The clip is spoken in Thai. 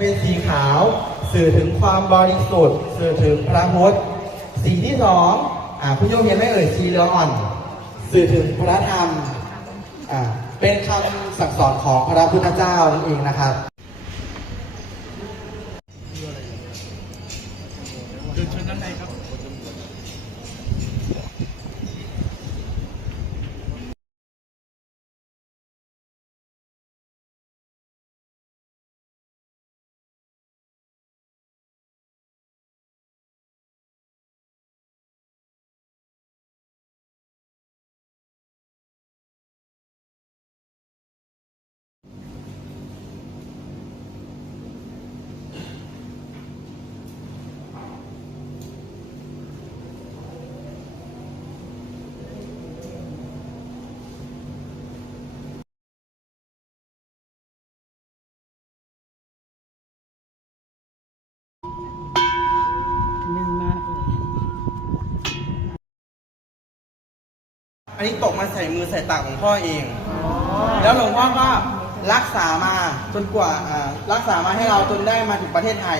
เป็นสีขาวสื่อถึงความบริสุทธิ์สื่อถึงพระพุทธสีที่สองอ่าผู้โยมเห็นไหมเอ่ยสีเหลืองอ่อน สื่อถึงพระธรรมอ่าเป็นคำสั่งสอนของพระพุทธเจ้านั่นเองนะครับ นนี้ตกมาใส่มือใส่ตาของพ่อเอง แล้วหลวงพ่อก็รักษามาจนกว่าอ่ารักษามาให้เราจนได้มาถึงประเทศไทย